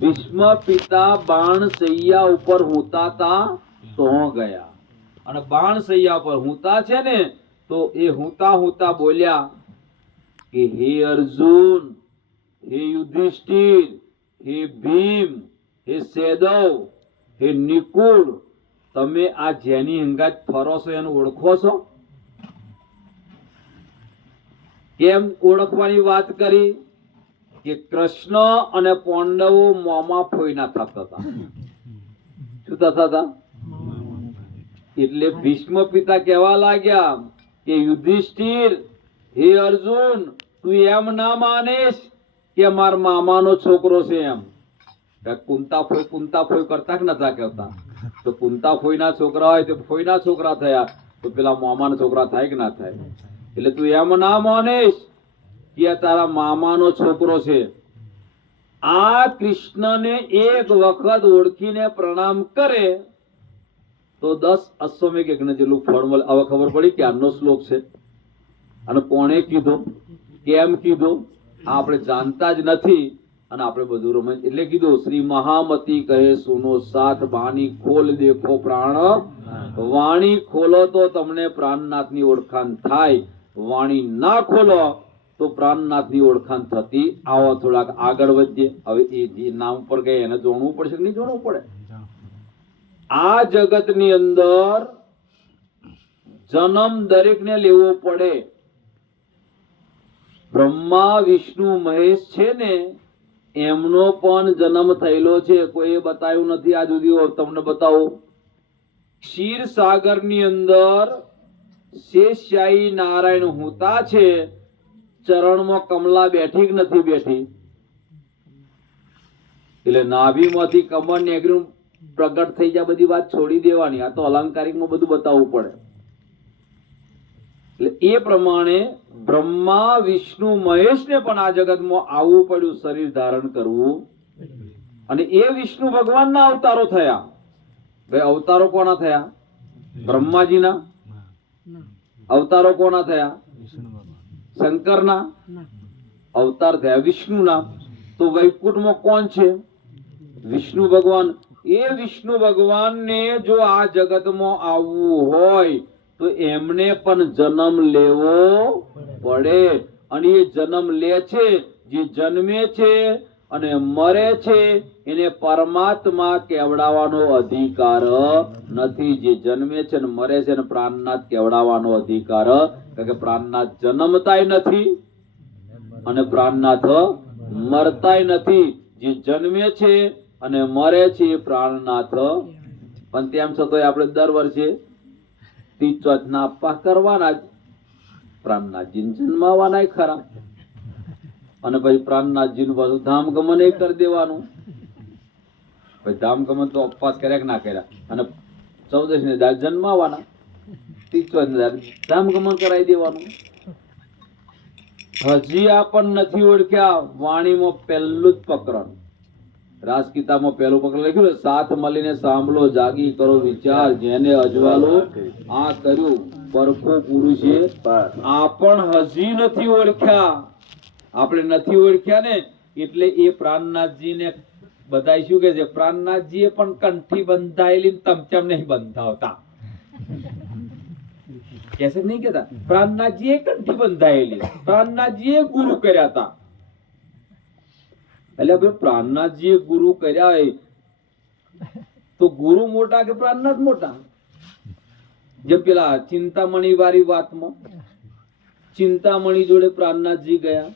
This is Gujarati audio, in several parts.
ભીષ્મ પિતા બાણ સૈયા ઉપર હુતા તા તો ગયા, અને બાણ સૈયા પર હુતા છે ને તો એ હુતા હુતા બોલ્યા કે હે અર્જુન, હે યુધિષ્ઠિર, હે ભીમ, હે સેદવ, હે નિકુળ, તમે આ જેની હંગાત ફરો છો એને ઓળખો છો? કેમ ઓળખવાની વાત કરી? કે કૃષ્ણ અને પાંડવો મોમાં ફોઈના થતા હતા. શું થતા હતા? એટલે ભીષ્મ પિતા કહેવા લાગ્યા કે યુધિષ્ઠિર, હે અર્જુન, તું એમ ના માનીશ કે મારા મામાનો છોકરો છે એમ. કુંતા ફોઈ કરતા કે નતા કરતા? તો કુંતા ફોઈના છોકરા હોય તો ફોઈના છોકરા થયા, તો પેલા મામાના છોકરા થાય કે ના થાય? એટલે તું એમ ના માનીશ કે તારા મામાનો છોકરો છે. આ કૃષ્ણને એક વખત ઓળખીને પ્રણામ કરે તો 10 અશ્વમેઘ યજ્ઞ જેટલું ફળ મળે. હવે ખબર પડી કે આનો શ્લોક છે, અને કોણે કીધો, કેમ કીધો, આપણે જાણતા જ નથી, અને આપણે બધું રમે. એટલે કીધું શ્રી મહામતી કહે સુનો સાથ, બાની ખોલ દેખો પ્રાણ. વાણી ખોલો તો તમને પ્રાણનાથની ઓળખાણ થાય, વાણી ના ખોલો તો પ્રાણનાથની ઓળખાણ થતી. આવો થોડાક આગળ વધીએ. હવે એ જે નામ પર ગયા એને જોડવું પડશે કે નહીં જોડવું પડે? આ જગતની અંદર જન્મ દરેકને લેવો પડે. બ્રહ્મા વિષ્ણુ મહેશ છે ને, એમનો પણ જન્મ થયેલો છે. કોઈ બતાવ્યું નથી આજ સુધી. તમને બતાવો. ક્ષીર સાગર ની અંદર શેષશાહી નારાયણ હોતા છે. ચરણમાં કમલા બેઠી કે નથી બેઠી? એટલે નાભીમાંથી કમળ નીકળ્યું પ્રગટ થઈ જાય. બધી વાત છોડી દેવાની. આ તો અલંકારિકમાં બધું બતાવવું પડે. એટલે એ પ્રમાણે બ્રહ્મા વિષ્ણુ મહેશને પણ આ જગતમાં આવવું પડ્યું, શરીર ધારણ કરવું. અને એ વિષ્ણુ ભગવાનના અવતારો થયા. ભાઈ અવતારો કોના થયા? બ્રહ્માજીના. અવતારો કોના થયા? શંકરના અવતાર થયા. વિષ્ણુના. તો વૈકુંઠમાં કોણ છે? વિષ્ણુ ભગવાન. એ વિષ્ણુ ભગવાનને જો આ જગતમાં આવવું હોય તો એમને પણ જન્મ લેવો પડે. અને એ જન્મ લે છે, જે જન્મે છે અને મરે છે એને પરમાત્મા કેવડાવવાનો અધિકાર નથી. જે જન્મે છે ને મરે છે ને પ્રાણનાથ કેવડાવવાનો અધિકાર, કારણ કે પ્રાણનાથ જન્મતાય નથી અને પ્રાણનાથ મરતાય નથી. જે જન્મે છે અને મરે છે એ પ્રાણનાથ. પણ તેમ છતાં આપણે દર વર્ષે તીચોથના આપવા કરવાના જ. પ્રાણનાથજીને જન્માવાના ખરા, અને પછી પ્રાણનાથજીનું પાછું ધામગમન એ કરી દેવાનું. પછી ધામગમન તો ઉપવાસ કર્યા કે ના કર્યા, અને 14 ને દાડ જન્માવાના, 30 ને દાડ ધામગમન કરાવી દેવાનું. હજી આપણ નથી ઓળખ્યા. વાણીમાં પહેલું જ પ્રકરણ, રાજગીતામાં પહેલું પ્રકરણ લખ્યું, સાથ મળીને સાંભળો, જાગી કરો વિચાર, જેને અજવાલો આ કર્યું પરખો પુરુષે. આપણ હજી નથી ઓળખ્યા. આપણે નથી ઓળખ્યા ને એટલે એ પ્રાણનાથજીને બધા શું કે છે? પ્રાણનાથજીએ પણ કંઠી બંધાયેલી, તમચમ નહીં બંધાવતા. કેસે નહીં કેતા? પ્રાણનાથજીએ કંઠી બંધાયેલી, પ્રાણનાથજીએ ગુરુ કર્યા હતા. એટલે ભાઈ પ્રાણનાથજીએ ગુરુ કર્યા તો ગુરુ મોટા કે પ્રાણનાથ મોટા? જે પેલા ચિંતામણી વાળી વાતમાં ચિંતામણી જોડે પ્રાણનાથજી ગયા,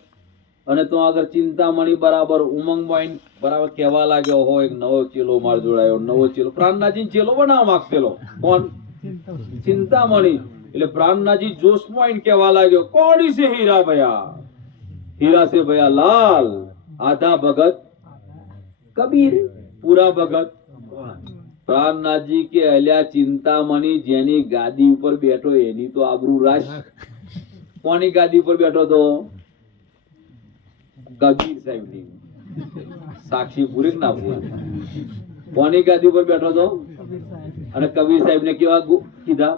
અને તો આગળ ચિંતામણી બરાબર ઉમંગમાં બરાબર કહેવા લાગ્યો હોય એક નવો ચેલો માર જોડાયો, નવો ચેલો. પ્રાણનાથજી ચેલો બનાવવા માંગતેલો કોણ? ચિંતામણી. એટલે પ્રાણનાથજી જોશમાં આવીને કહેવા લાગ્યો, કોડી છે હીરા ભયા, હીરા છે ભયા લાલ, આધા ભગત કબીર, પૂરા ભગત. પ્રાણનાથજી કે અલ્યા ચિંતામણી, જેની ગાદી ઉપર બેઠો એની તો આબરૂ રાખ. કોની ગાદી ઉપર બેઠો તો? કબીર સાહેબ ની. સાક્ષી પૂરી ના પૂરી? કોની ગાદી ઉપર બેઠો તો? અને કબીર સાહેબ ને કેવા કીધા?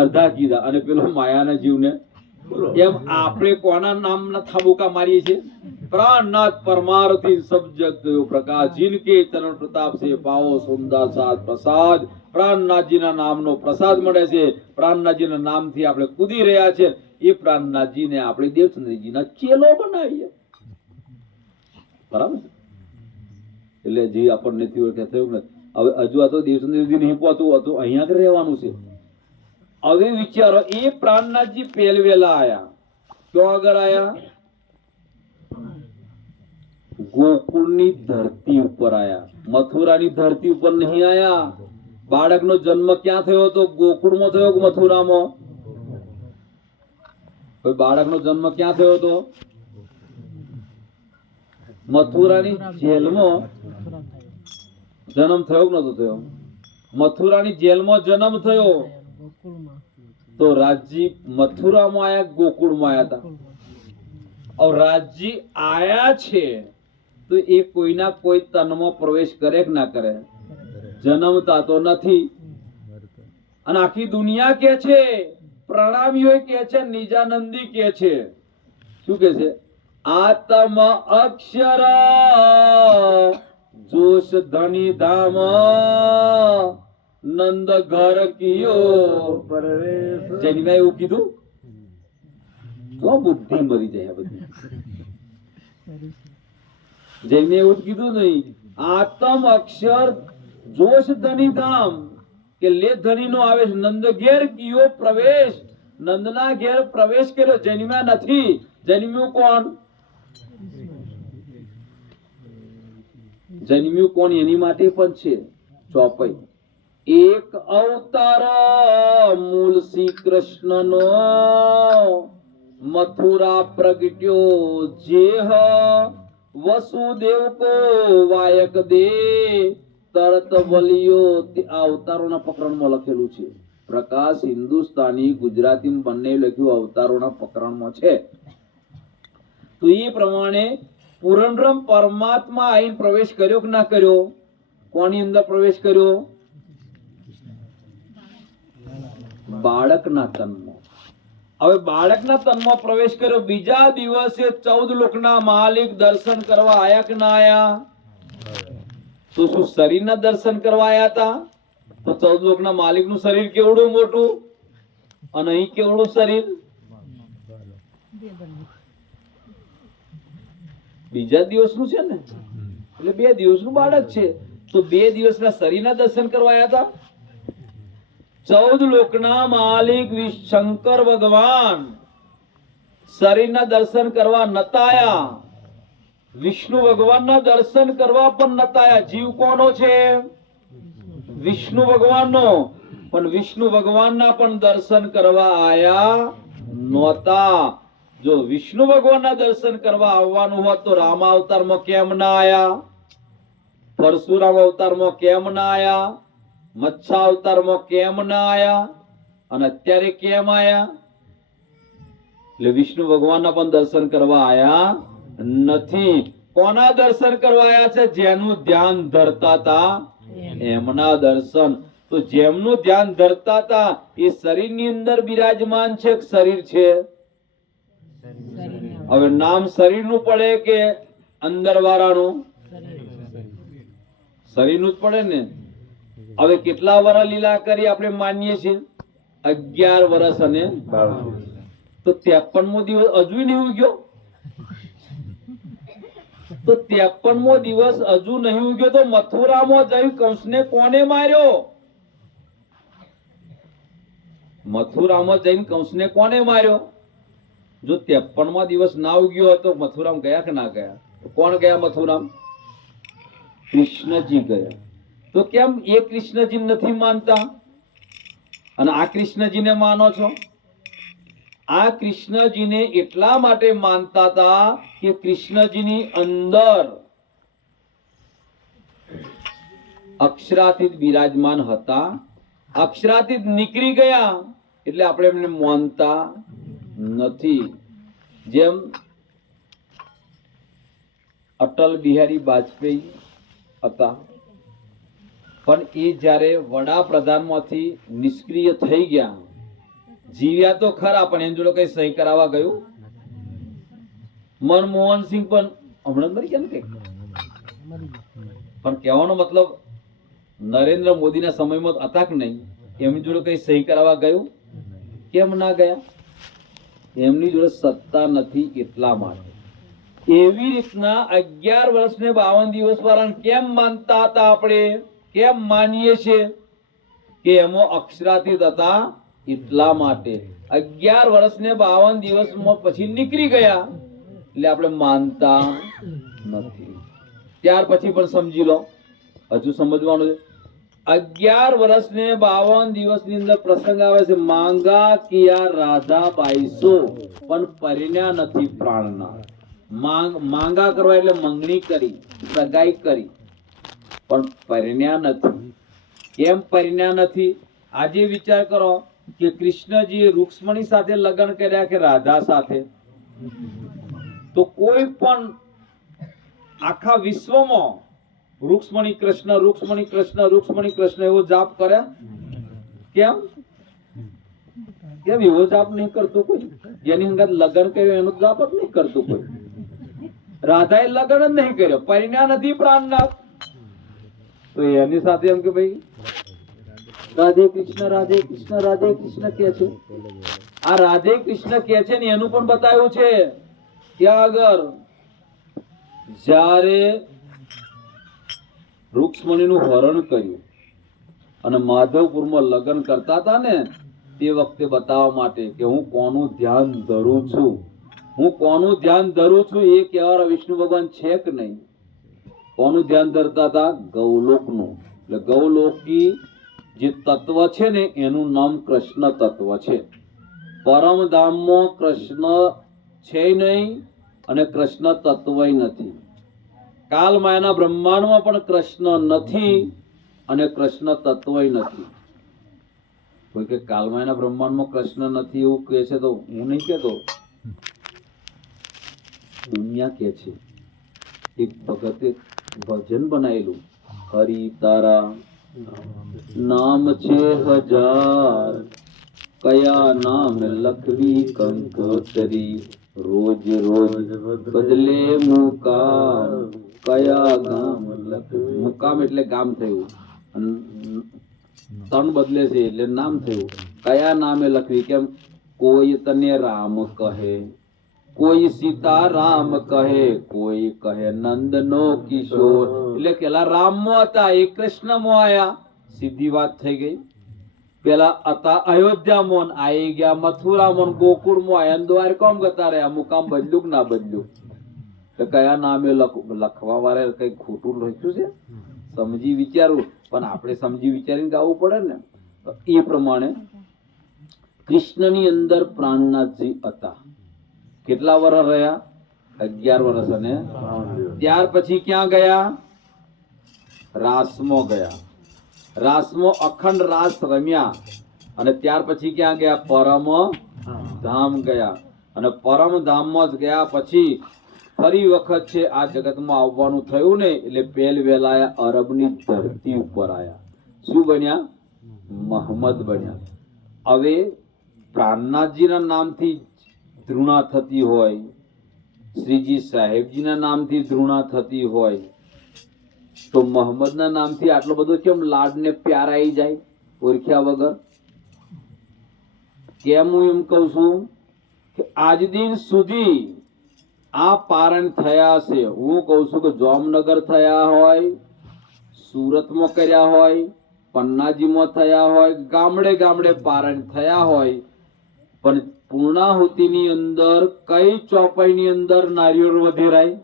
અડધા કીધા. અને પેલો માયાના જીવને એમ આપણે કોના નામના થાબુકા મારીએ છીએ? प्राणनाथ परमारथी सब जग कयो प्रकाश जिनके चरण प्रताप से पाओ सुंदर साथ प्रसाद प्राणनाथजीના નામનો પ્રસાદ મળે છે પ્રાણનાથજીના નામથી આપણે કૂદી રહ્યા છે એ પ્રાણનાથજીને આપણે દેવચંદ્રજીના ચેલો બનાવીએ બરાબર એટલે જે આપણને થયું કે થયું ને હવે હજુ આ તો દેવચંદ્રજી નહીં પહોંચવું હતું અહીંયા જ રહેવાનું છે હવે વિચારો એ પ્રાણનાથજી પહેલવેલા આયા ક્યાં આગળ આયા ગોકુળની ધરતી ઉપર આયા મથુરાની ધરતી ઉપર નહીં આયા બાળકનો જન્મ ક્યાં થયો હતો ગોકુળમાં થયો કે મથુરામાં બાળકનો જન્મ ક્યાં થયો હતો મથુરાની જેલમાં જન્મ થયો કે નતો થયો મથુરાની જેલમાં જન્મ થયો તો રાજજી મથુરામાં આયા ગોકુળમાં આયા હતા और રાજજી આયા છે તો એ કોઈના કોઈ તનમાં પ્રવેશ કરે કે ના કરે જન્મતા તો નથી અને આખી દુનિયા કે છે પ્રણામીઓ કે છે નિજાનંદી કે છે શું કે છે આત્મ અક્ષર જોશ ધની ધામ નંદ ઘર કિયો પ્રવેશ જઈને એવું કીધું તો બુદ્ધિ મરી જાય બધી જઈને એવું કીધું નહીં આત્મ અક્ષર જોશ ધની ધામ કે લે ધની નો આવે નંદ ઘેર કિયો પ્રવેશ નંદના ઘેર પ્રવેશ કર્યો જન્મ્યા નથી જન્મ્યું કોણ જન્મ્યું કોણ એની માટે પણ છે ચોપાઈ એક અવતાર મૂળ શ્રી કૃષ્ણનો મથુરા પ્રગટ્યો જેહ વસુદેવ કો વાયક દે તરત વલિયો આ અવતારોના પ્રકરણમાં લખેલું છે પ્રકાશ હિન્દુસ્તાની ગુજરાતી બંને લખ્યું અવતારોના પ્રકરણમાં છે તો એ પ્રમાણે પૂરણબ્રહ્મ પરમાત્મા આઈને પ્રવેશ કર્યો કે ના કર્યો કોની અંદર પ્રવેશ કર્યો બાળકના તનમાં હવે બાળકના તનમાં પ્રવેશ કર્યો બીજા દિવસે 14 લોકના માલિક દર્શન કરવા આયા કે ના આયા તો શું શરીરના દર્શન કરવા આયા હતા તો 14 લોકના માલિકનું શરીર કેવડું મોટું અને અહીં કેવડું શરીર બીજા દિવસનું છે ને એટલે 2 દિવસનું બાળક છે તો 2 દિવસના શરીરના દર્શન કરવા આયા હતા 14 લોકના માલિક શંકર ભગવાન શરીરના દર્શન કરવા નતાયા વિષ્ણુ ભગવાનના દર્શન કરવા પણ નતાયા જીવ કોનો છે વિષ્ણુ ભગવાનનો પણ વિષ્ણુ ભગવાનના પણ દર્શન કરવા આયા નહોતા જો વિષ્ણુ ભગવાનના દર્શન કરવા આવવાનું હોત તો રામ અવતારમાં કેમ ના આયા પરશુરામ અવતારમાં કેમ ના આયા મત્સ્ય અવતારમાં કેમ ના આયા અને અત્યારે કેમ આયા એટલે વિષ્ણુ ભગવાનના પણ દર્શન કરવા આયા નથી કોના દર્શન કરવા આયા છે જેનું ધ્યાન ધરતા હતા એમના દર્શન તો જેમનું ધ્યાન ધરતા હતા એ શરીરની અંદર બિરાજમાન છે શરીર છે હવે નામ શરીરનું પડે કે અંદર વાળાનું શરીરનું જ પડે ને હવે કેટલા વર્ષ લીલા કરી આપણે માનીએ છીએ 11 વર્ષ અને 12 તો 53મો દિવસ હજુ નહીં ઉગ્યો તો 53મો દિવસ હજુ નહીં ઉગ્યો તો મથુરામાં જઈ કંસને કોને માર્યો મથુરામાં જઈને કંસને કોને માર્યો જો 53મા દિવસ ના ઉગ્યો હતો મથુરામ ગયા કે ના ગયા કોણ ગયા મથુરામ કૃષ્ણજી ગયા તો કેમ એ કૃષ્ણજી નથી માનતા અને આ કૃષ્ણજીને માનો છો આ કૃષ્ણજીને એટલા માટે માનતા હતા કે કૃષ્ણજીની અંદર અક્ષરાતીત બિરાજમાન હતા અક્ષરાતીત નીકળી ગયા એટલે આપણે એમને માનતા નથી જેમ અટલ બિહારી વાજપેયી હતા પણ એ જ્યારે વડાપ્રધાનમાંથી નિષ્ક્રિય થઈ ગયા જીવ્યા તો ખરા પણ એની જોડે કઈ સહી કરાવવા ગયું મનમોહન સિંહ પણ હમણાં મરી ગયા ને કંઈક. પણ કહેવાનો મતલબ નરેન્દ્ર મોદીના સમયમાં હતા કે નહીં, એમની જોડે કઈ સહી કરાવવા ગયું? કેમ ના ગયા? એમની જોડે સત્તા નથી એટલા માટે. એવી રીતના 11 વર્ષ ને 52 દિવસ વાળાને કેમ માનતા હતા આપણે? કેમ માનીએ છીએ? કે એમાં અક્ષરાતીત હતા એટલા માટે. 11 વર્ષ ને 52 દિવસમાં પછી નીકળી ગયા એટલે આપણે માનતા નથી. ત્યાર પછી પણ સમજી લો, હજુ સમજવાનું છે. 11 વર્ષ ને 52 દિવસની અંદર પ્રસંગ આવે છે, માંગા કિયા રાધા બાઈસો પણ પરિણ્યા નથી પ્રાણના. માંગા કરવા એટલે મંગણી કરી, સગાઈ કરી, પણ પરિણ્યા નથી. કેમ પરિણ્યા નથી? આજે વિચાર કરો કે કૃષ્ણજીએ રૂક્ષ્મણી સાથે લગ્ન કર્યા કે રાધા સાથે? તો કોઈ પણ આખા વિશ્વમાં રૂક્ષ્મણી કૃષ્ણ, રૂક્ષ્મણી કૃષ્ણ, રૂક્ષ્મણી કૃષ્ણ એવો જાપ કર્યા? કેમ કેમ એવો જાપ નહીં કરતો કોઈ? જેની અંદર લગ્ન કર્યું એનો જાપ જ નહીં કરતો કોઈ. રાધાએ લગ્ન જ નહીં કર્યો, પરિણ્યા નથી પ્રાણનાથ, તો એની સાથે એમ કે ભાઈ રાધે કૃષ્ણ, રાધે કૃષ્ણ, રાધે કૃષ્ણ કે છે. આ રાધે કૃષ્ણ કે છે ને એનું પણ બતાવ્યું છે ત્યાં આગળ. જ્યારે રૂક્ષ્મણીનું હરણ કર્યું અને માધવપુરમાં લગ્ન કરતા હતા ને, તે વખતે બતાવવા માટે કે હું કોનું ધ્યાન ધરું છું, હું કોનું ધ્યાન ધરું છું એ કહેવાના વિષ્ણુ ભગવાન છે કે નહીં. કોનું ધ્યાન ધરતા હતા? ગૌલોકનું. એટલે ગૌલોકી જે તત્વ છે ને એનું નામ કૃષ્ણ તત્વ છે. પરમધામમાં કૃષ્ણ છે નહીં અને કૃષ્ણ તત્વ નથી. કાલમાયાના બ્રહ્માંડમાં પણ કૃષ્ણ નથી અને કૃષ્ણ તત્વ નથી. કોઈ કે કાલમાયાના બ્રહ્માંડમાં કૃષ્ણ નથી એવું કહે છે તો હું નહીં કહેતો, દુનિયા કે છે. એક ભગતે ભજન બનાવેલું, હરિ તારા નામ છે હજાર, કયા નામ લખવી કંકોતરી, રોજ રોજ બદલે મુકામ, કયા ગામ લખવી. મુકામ એટલે ગામ થયું, તન બદલે છે એટલે નામ થયું. કયા નામે લખવી? કેમ? કોઈ તને રામ કહે, કોઈ સીતારામ કહે, કોઈ કહે નંદનો કિશોર. એટલે પેલા રામમાં હતા એ કૃષ્ણમાં આયા, સીધી વાત થઈ ગઈ. પેલા હતા અયોધ્યામાં, આવી ગયા મથુરામાં, ગોકુળમાં આયા, દ્વારકામાં ગતા રહ્યા. મુકામ બદલ્યું કે ના બદલ્યું? તો કયા નામે લખવા વાળા કઈ ખોટું લખ્યું છે? સમજી વિચારવું, પણ આપણે સમજી વિચારીને ગાવું પડે ને. એ પ્રમાણે કૃષ્ણની અંદર પ્રાણનાથજી હતા. કેટલા વર્ષ રહ્યા? 11 વર્ષ. અને ત્યાર પછી ક્યાં ગયા? રાસમાં ગયા. રાસમાં અખંડ રાસ રમ્યા અને ત્યાર પછી ક્યાં ગયા? પરમ ધામ ગયા. અને પરમ ધામમાં જ ગયા પછી ફરી વખત છે આ જગતમાં આવવાનું થયું ને, એટલે પહેલ વહેલા અરબની ધરતી ઉપર આયા. શું બન્યા? મહમ્મદ બન્યા. હવે પ્રાણનાથજીના નામથી ધૃણા થતી હોય, શ્રીજી સાહેબજીના નામથી ધૃણા થતી હોય, તો મહમ્મદના નામથી આટલો બધો કેમ લાડ ને પ્યાર આવી જાય ઓળખ્યા વગર? કેમ હું એમ કહું છું કે આજ દિન સુધી આ પારણ થયા છે. હું કહું છું કે જામનગર થયા હોય, સુરતમાં કર્યા હોય, પન્નાજીમાં થયા હોય, ગામડે ગામડે પારણ થયા હોય, પણ પૂર્ણાહુતિની અંદર કઈ ચોપાઈની અંદર નારિયેળ વધેરાય?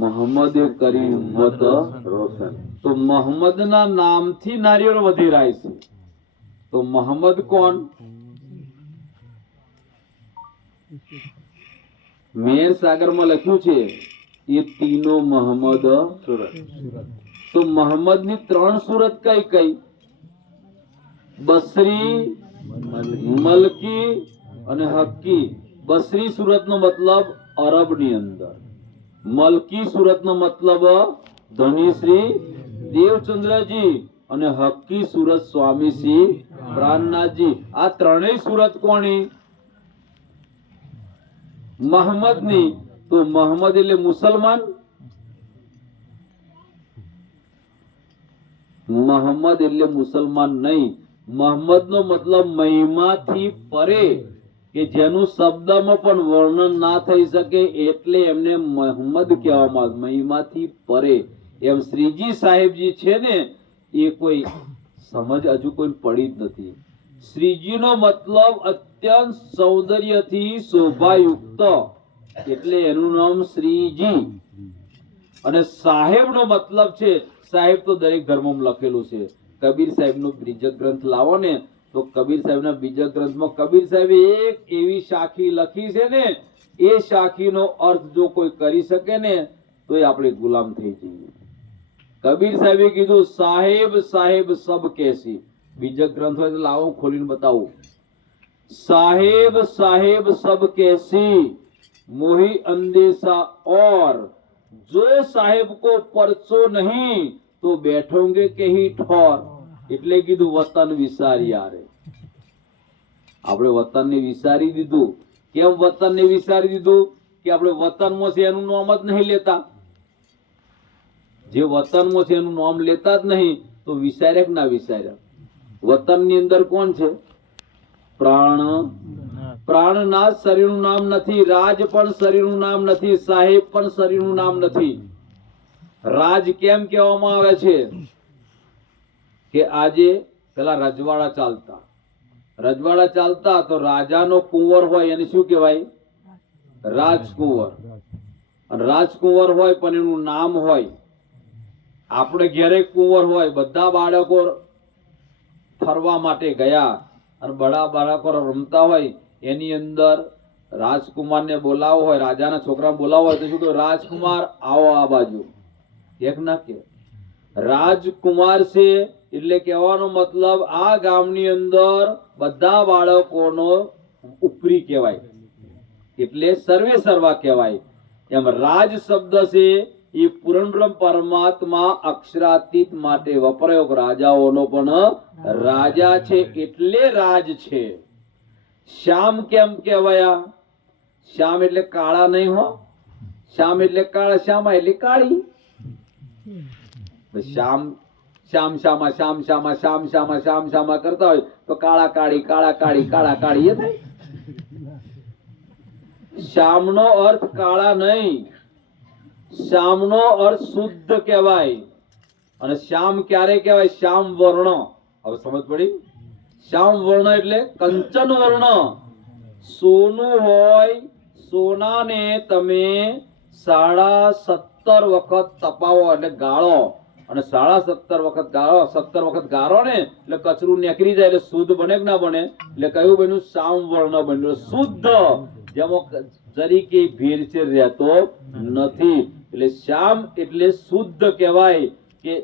મોહમ્મદે કરી ઉમ્મત રોશન. તો મોહમ્મદના નામથી નારિયેળ વધેરાય છે. તો મોહમ્મદ કોણ? મેર સાગરમાં લખ્યું છે એ તીનો મોહમ્મદ સુરત. તો મોહમ્મદ ની 3 સુરત કઈ કઈ? બસરી, મલકી અને હક્કી. બસરી સુરત નો મતલબ અરબ ની અંદર, મલકી સુરત નો મતલબ ધની શ્રી દેવચંદ્રજી અને હક્કી સુરત સ્વામી શ્રી પ્રાણનાથજી. આ ત્રણેય સુરત કોની? મહમ્મદની. તો મહમ્મદ એટલે મુસલમાન? મહમ્મદ એટલે મુસલમાન નહીં. મહમ્મદ નો મતલબ મહિમાથી પરે, કે જેનું શબ્દમાં પણ વર્ણન ના થઈ શકે, એટલે એમને મહમ્મદ કહેવામાં આવે. મહિમાથી પરે. એમ શ્રીજી સાહેબજી છે ને, એ કોઈ સમજ હજુ કોઈ પડી જ નથી. શ્રીજીનો મતલબ અત્યંત સૌંદર્યથી શોભાયુક્ત, એટલે એનું નામ શ્રીજી. અને સાહેબનો મતલબ છે, સાહેબ તો દરેક ધર્મમાં લખેલું છે. કબીર સાહેબનો બીજક ગ્રંથ લાવો ને, તો કબીર સાહેબના બીજક ગ્રંથમાં કબીર સાહેબે એક એવી સાખી લખી છે ને, એ સાખીનો અર્થ જો કોઈ કરી શકે ને, તો એ આપણે ગુલામ થઈ જઈએ. કબીર સાહેબે કીધું, સાહેબ સાહેબ સબ કેસી. બીજક ગ્રંથ હોય તો લાવો, ખોલીને બતાવું. સાહેબ સાહેબ સબ કેસી, મોહી અંદેશા और जो साहेब को परचो नहीं तो बैठोगे कहीं ठोर. એટલે કીધું વતન વિસારી આરે. આપણે વતનને વિસારી દીધું. કેમ વતનને વિસારી દીધું? કે આપણે વતનમાં છે એનું નામ જ નહીં લેતા. જે વતનમાં છે એનું નામ લેતા જ નહીં, તો વિસાર્યા કે ના વિસાર્યા? વતનની અંદર કોણ છે? પ્રાણ. પ્રાણનાથ શરીરનું નામ નથી. રાજ પણ શરીરનું નામ નથી. સાહેબ પણ શરીરનું નામ નથી. રાજ કેમ કહેવામાં આવે છે? કે આજે પેલા રજવાડા ચાલતા, રજવાડા ચાલતા તો રાજાનો કુંવર હોય એને શું કહેવાય? રાજકુંવર. અને રાજકુંવર હોય પણ એનું નામ હોય. આપણે ઘેરે કુંવર હોય, બધા બાળકો ફરવા માટે ગયા અને બધા બાળકો રમતા હોય, એની અંદર રાજકુમારને બોલાવો હોય, રાજાના છોકરાને બોલાવો હોય તો શું કહ્યું? રાજકુમાર આવો આ બાજુ. એક ના કે રાજકુમાર છે એટલે કહેવાનો મતલબ આ ગામની અંદર બધા બાળકોનો ઉપરી કહેવાય, એટલે સર્વે સર્વા કહેવાય. એમ રાજ શબ્દ છે એ પૂર્ણ બ્રહ્મ પરમાત્મા અક્ષરાતીત માટે વપરાયો. રાજાઓનો પણ રાજા છે એટલે રાજ છે. શ્યામ કેમ કહેવાયા? શ્યામ એટલે કાળા નહીં હો. શ્યામ એટલે કાળા, શ્યામા એટલે કાળી. શ્યામ શ્યામ શ્યામા શ્યામ શ્યામા શ્યામ શ્યામા શ્યામ શ્યામા કરતા હોય તો કાળા કાળી કાળા કાળી કાળા કાળી એ થાય. શ્યામનો અર્થ કાળા નહીં, શ્યામનો અર્થ શુદ્ધ કહેવાય. અને શ્યામ ક્યારે કહેવાય? શ્યામ વર્ણ. હવે સમજ પડી? શ્યામ વર્ણ એટલે કંચન વર્ણ. સોનું હોય, સોનાને તમે 17.5 વખત તપાવો એટલે ગાળો, અને 17.5 વખત ગાળો, 17 વખત ગાળો ને એટલે કચરું નીકળી જાય, એટલે શુદ્ધ બને કે ના બને? એટલે કયું બન્યું? શ્યામ વર્ણ બન્યું, શુદ્ધ, જેમાં જરીકે ભેળસેળ રહેતો નથી. એટલે શ્યામ એટલે શુદ્ધ કહેવાય. કે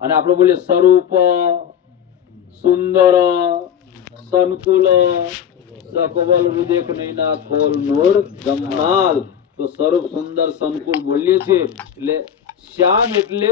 અને આપણે બોલીએ સ્વરૂપ સુંદર સંકુલ સકવલ વિદેખ નૈના ખોલ નૂર જમાલ. તો સ્વરૂપ સુંદર સંકુલ બોલીએ છીએ. એટલે શ્યામ એટલે